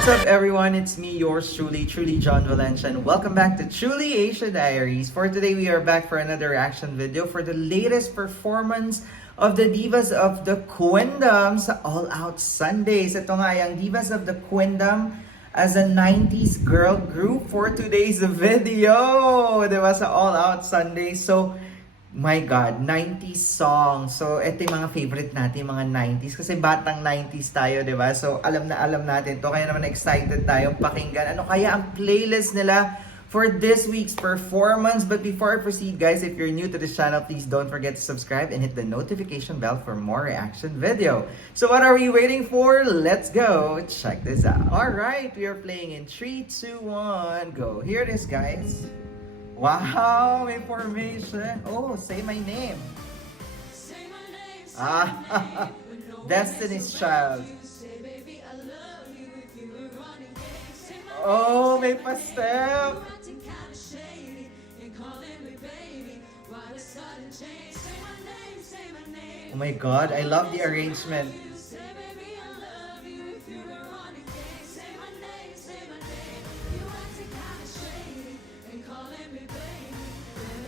What's up everyone? It's me, yours truly John Valencia, and welcome back to Truly Asia Diaries. For today, we are back for another reaction video for the latest performance of the Divas of the Queendom sa All Out Sundays. Ito nga yung Divas of the Queendom as a 90s girl group for today's video. Diba sa All Out Sundays? So, my God, 90s song. So, ito yung mga favorite natin, mga 90s. Kasi batang 90s tayo, di ba? So, alam natin to. Kaya naman excited tayo pakinggan. Ano kaya ang playlist nila for this week's performance? But before I proceed, guys, if you're new to this channel, please don't forget to subscribe and hit the notification bell for more reaction video. So, what are we waiting for? Let's go. Check this out. Alright, we are playing in 3, 2, 1, go. Here it is, guys. Wow, may formation. Oh, say my name. Ah, Destiny's Child. Oh, may pa-step. Oh my God, I love the arrangement.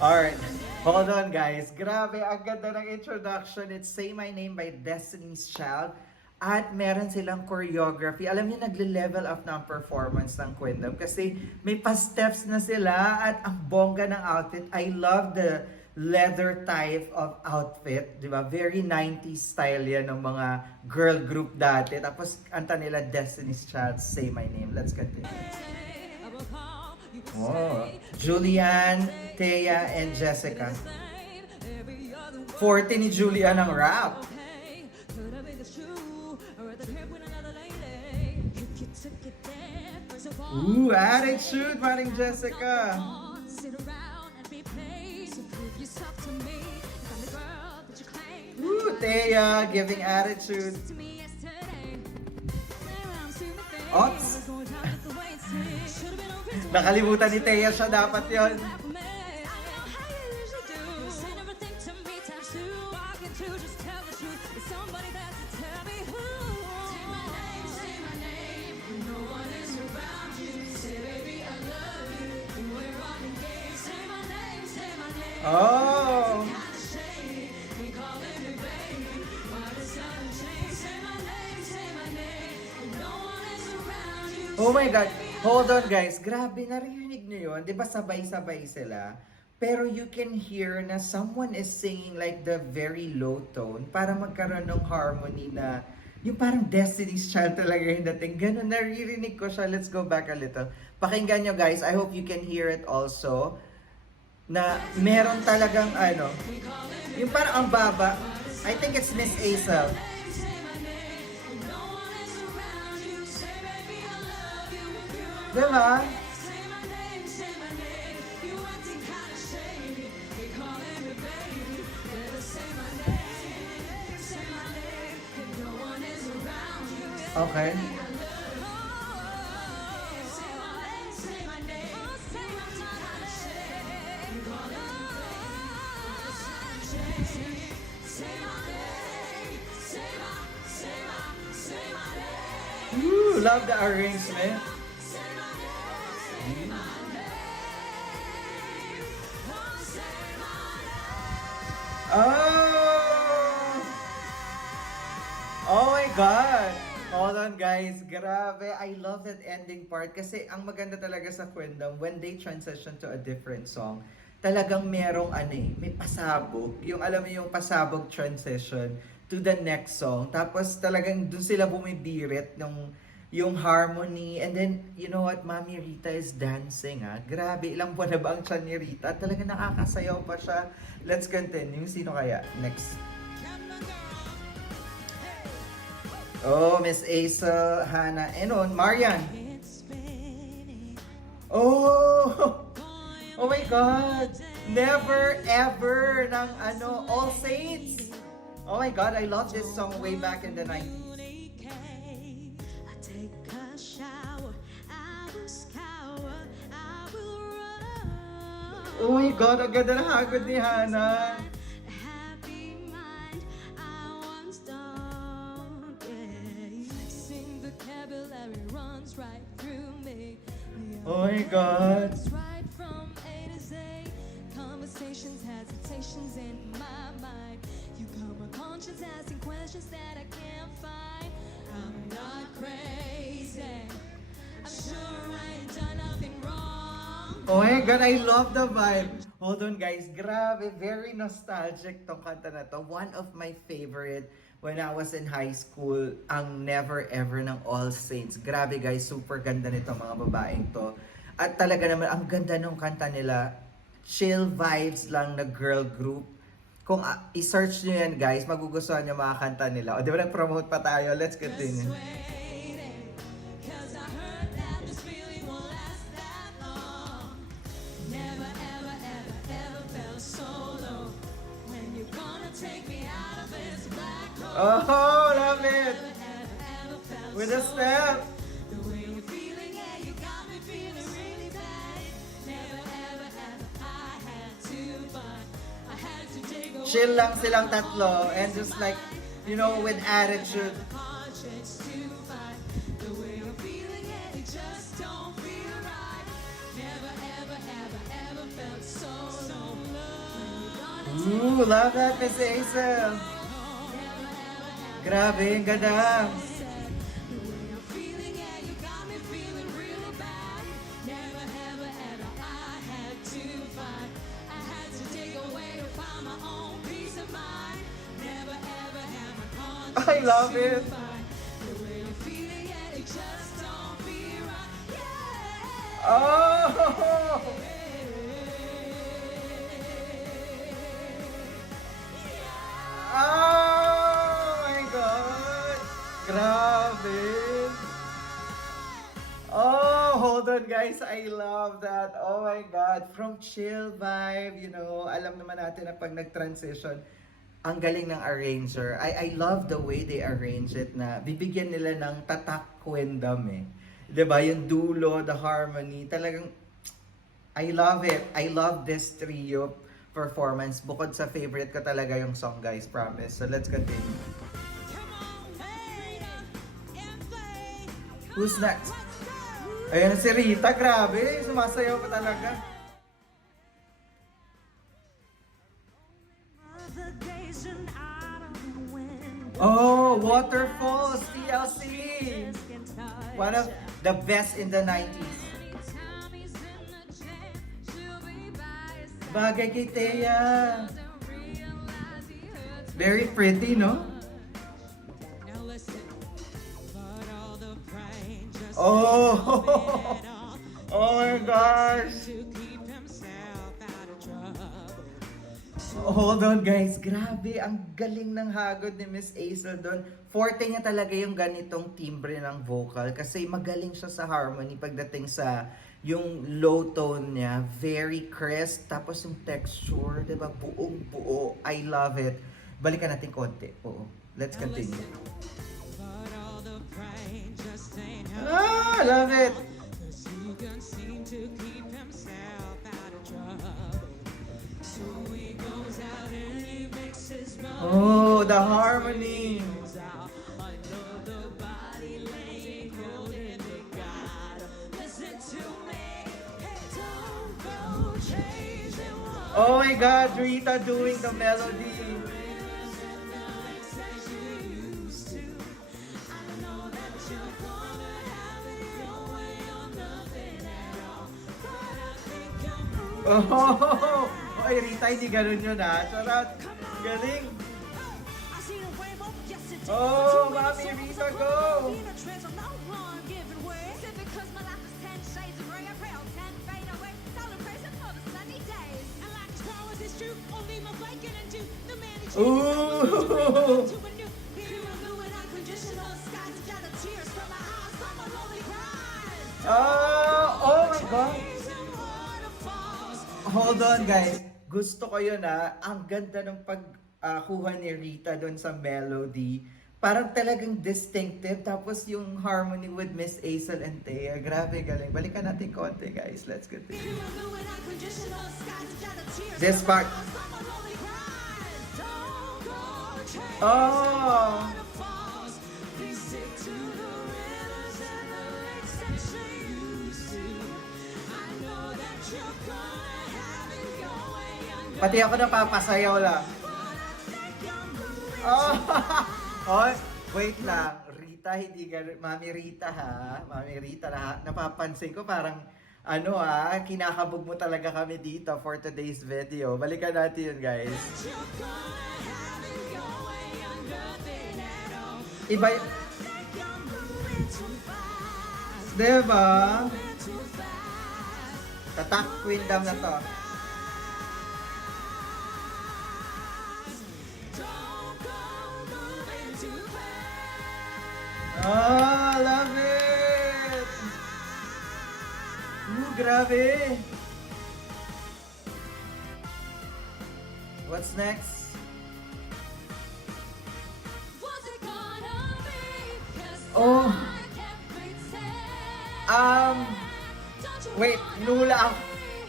Alright, hold on guys. Grabe, ang ganda ng introduction. It's Say My Name by Destiny's Child. At meron silang choreography. Alam niyo, nagle-level up na ang performance ng Queendom kasi may pa-steps na sila at ang bongga ng outfit. I love the leather type of outfit. Diba? Very 90s style yan ng mga girl group dati. Tapos, kanta nila Destiny's Child, Say My Name. Let's continue. Oh, Julian, Thea, and Jessica. Forte ni Julian ang rap. Ooh, attitude, maring Jessica. Ooh, Thea giving attitude. Ots. Nakalimutan ni Thea siya, dapat yon. Oh. Oh my God. Hold on guys. Grabe, naririnig nyo yun. Di ba sabay-sabay sila? Pero you can hear na someone is singing like the very low tone para magkaroon ng harmony na yung parang Destiny's Child talaga yung dating. Ganun, naririnig ko siya. Let's go back a little. Pakinggan nyo guys. I hope you can hear it also. Na meron talagang ano, yung parang ang baba. I think it's Miss Aisel. Diba? Okay. Ooh, love the arrangement. Oh! Oh my God! Hold on guys, grabe. I love that ending part kasi ang maganda talaga sa Queendom when they transition to a different song, talagang merong may pasabog. Yung alam mo yung pasabog transition to the next song. Tapos talagang dun sila bumibirit ng yung harmony. And then, you know what? Mami Rita is dancing, ah. Grabe, ilang buwan na ba ang tiyan ni Rita? Talagang nakakasayaw pa siya. Let's continue. Sino kaya? Next. Oh, Miss Aisel, Hannah, and on, Marian. Oh! Oh my God! Never Ever ng All Saints. Oh my God, I love this song way back in the 90s. Oh my God, ang ganda ng hagod ni Hannah. Runs right Oh my God. Right from A to Z, conversations, hesitations in my mind. You come a conscience asking questions that I can't find. I'm not crazy. I'm sure I ain't done nothing wrong. Oh my God, I love the vibe. Hold on guys, grabe, very nostalgic tong kanta na to. One of my favorite when I was in high school, ang Never Ever ng All Saints. Grabe guys, super ganda nito mga babaeng to. At talaga naman, ang ganda ng kanta nila. Chill vibes lang na girl group. Kung i-search nyo yan guys, magugustuhan nyo mga kanta nila. O di ba nag-promote pa tayo? Let's continue. Just waiting, 'cause I heard that this feeling won't last that long. Never, ever, ever, ever felt so low. When you're gonna take me out of this black hole. Oh, love it! Never, ever, ever felt With a so step! low. The way you're feeling, yeah, you got me feeling really bad. Never, ever, ever, I had to, but I had to take away Chill lang silang tatlo and just like, you know, with attitude. conscience to fight. The way you're feeling, yeah, it just don't feel right. Never, ever, ever, ever felt so low. Ooh, love that, Miss Hazel. Grabe, ang ganda. The way you're feeling, yeah, you got me feeling really bad. Never, ever, ever, I had to fight. I had to take away to find my own peace of mind. Never, ever, ever conscience I love to it. fight. The way you're feeling, yeah, it just don't feel right. Yeah. Oh! Oh my God! Grabe! Oh, hold on guys. I love that. Oh my God. From chill vibe, you know, alam naman natin na pag nag-transition, ang galing ng arranger. I love the way they arrange it na bibigyan nila ng tatak kwendam eh. 'Di ba? Yung dulo, the harmony, talagang I love it. I love this trio performance. Bukod sa favorite ko talaga yung song, guys. Promise. So, let's continue. Who's next? Ayan si Rita. Grabe. Sumasayaw pa talaga. Oh, Waterfalls. TLC. One of the best in the 90s. Bagay kay Thea. Very pretty, no? Oh! Oh my gosh! Hold on guys, grabe, ang galing ng hagod ni Miss Hazel doon. Forte niya talaga yung ganitong timbre ng vocal kasi magaling siya sa harmony pagdating sa yung low tone niya, very crisp, tapos yung texture, 'di ba? Buong buo. I love it. Balikan natin konti. Oo. Let's continue. Ah, love it. Oh, the harmony. Oh my God, Rita doing the melody. Oh, ay Rita, hindi ganun yun ha. Charot. Galing. Oh, Mami Rita, go! Ooh! Oh my God! Hold on guys. Gusto ko yun ha. Ang ganda ng pagkuha ni Rita doon sa melody. Parang talagang distinctive. Tapos yung harmony with Miss Hazel and Thea. Grabe galing. Balikan natin konti guys. Let's continue. This part. Oh! Pati ako napapasayaw lang. Oh, oh, wait lang. Rita, hindi ganun. Mami Rita ha. Mami Rita, napapansin ko parang kinakabog mo talaga kami dito for today's video. Balikan natin yun, guys. Iba diba? Tatak Queendom na to. Oh, love it! Grabe! What's next? Oh! Wait, nula ako.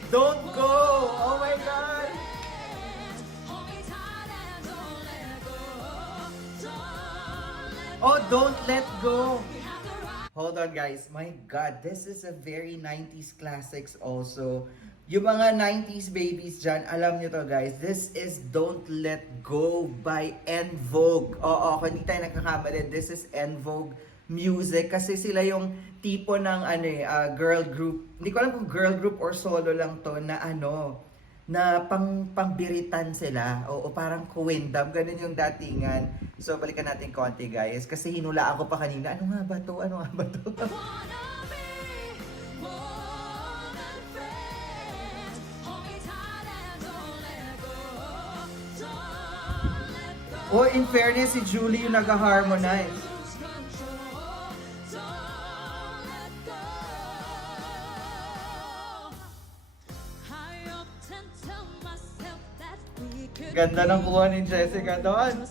Don't go! Oh my God! Oh, don't let go! Hold on guys, my God, this is a very 90s classics also. Yung mga 90s babies dyan, alam nyo to guys, this is Don't Let Go by En Vogue. Oo, kung hindi tayo nakakamali, this is En Vogue Music kasi sila yung tipo ng girl group. Hindi ko alam kung girl group or solo lang to na pangbiritan sila. O parang Queendom, ganun yung datingan. So balikan natin konti guys kasi hinulaan ko pa kanina. Ano nga ba to? Ano nga ba to? Oh, in fairness, si Julie yung nag-harmonize. Ganda ng kuha ni Jessica doon.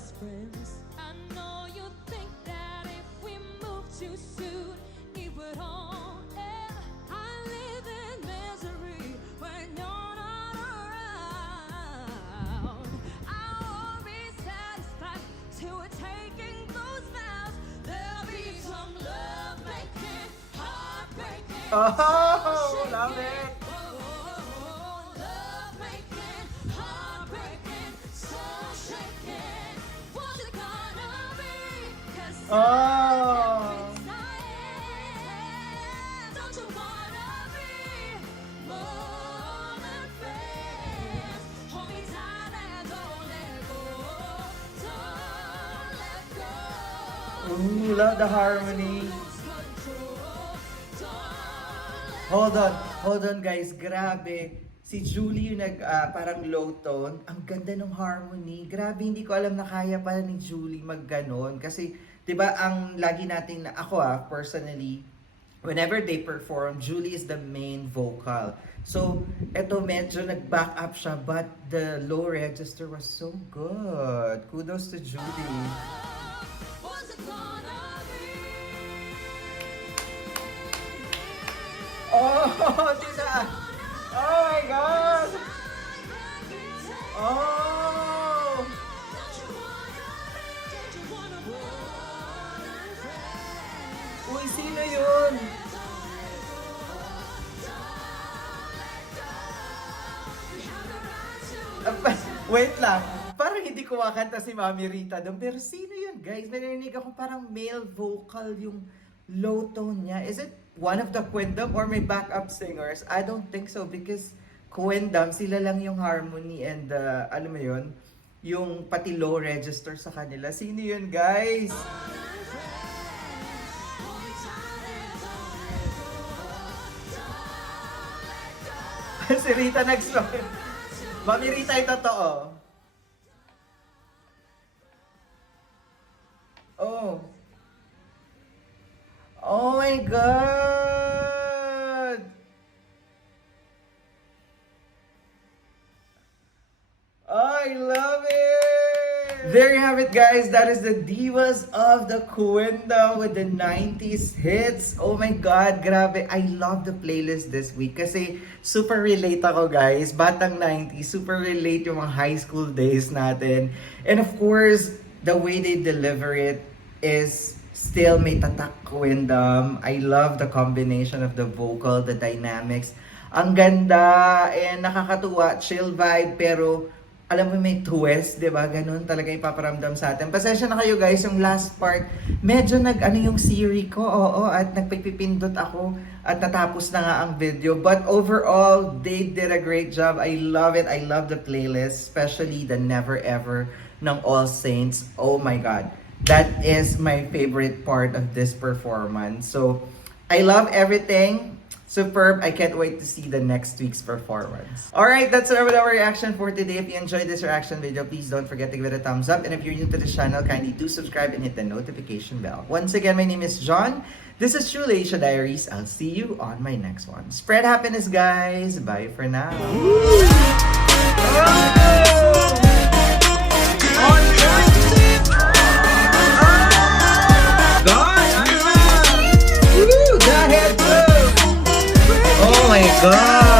Oh, love it! Oh! Ooh, love the harmony. Hold on guys, grabe. Si Julie yung parang low tone. Ang ganda ng harmony. Grabe, hindi ko alam na kaya pala ni Julie magganon. Kasi, di ba, ang lagi nating, ako personally, whenever they perform, Julie is the main vocal. So, eto medyo nag-back up siya, but the low register was so good. Kudos to Julie. Oh, tita! Oh my God! Oh! Uy, sino yun? Wait lang. Parang hindi ko makanta si Mami Rita doon. Pero sino yun, guys? Narinig ako parang male vocal yung low tone niya. Is it one of the Queendom or may backup singers? I don't think so because Queendom, sila lang yung harmony and alam mo yun, yung pati low register sa kanila. Sino yun, guys? Si Rita nag-slow. Mami Rita, ito totoo. Oh. Oh my God! I love it! There you have it guys, that is the Divas of the Queendom with the 90s hits. Oh my God, grabe. I love the playlist this week kasi super relate ako guys. Batang 90s, super relate yung mga high school days natin. And of course, the way they deliver it is still may tatak Queendom. I love the combination of the vocal, the dynamics. Ang ganda, and nakakatuwa, chill vibe, pero alam mo may twist, 'di ba? Ganun talaga ipaparamdam sa atin. Pasensya na kayo guys, yung last part, medyo yung Siri ko, oo, at nagpipindot ako at natapos na nga ang video. But overall, they did a great job. I love it. I love the playlist, especially the Never Ever ng All Saints. Oh my God. That is my favorite part of this performance. So, I love everything. Superb. I can't wait to see the next week's performance. Alright, that's our reaction for today. If you enjoyed this reaction video, please don't forget to give it a thumbs up. And if you're new to this channel, kindly do subscribe and hit the notification bell. Once again, my name is John. This is Truly Asia Diaries. I'll see you on my next one. Spread happiness, guys. Bye for now. Oh my God!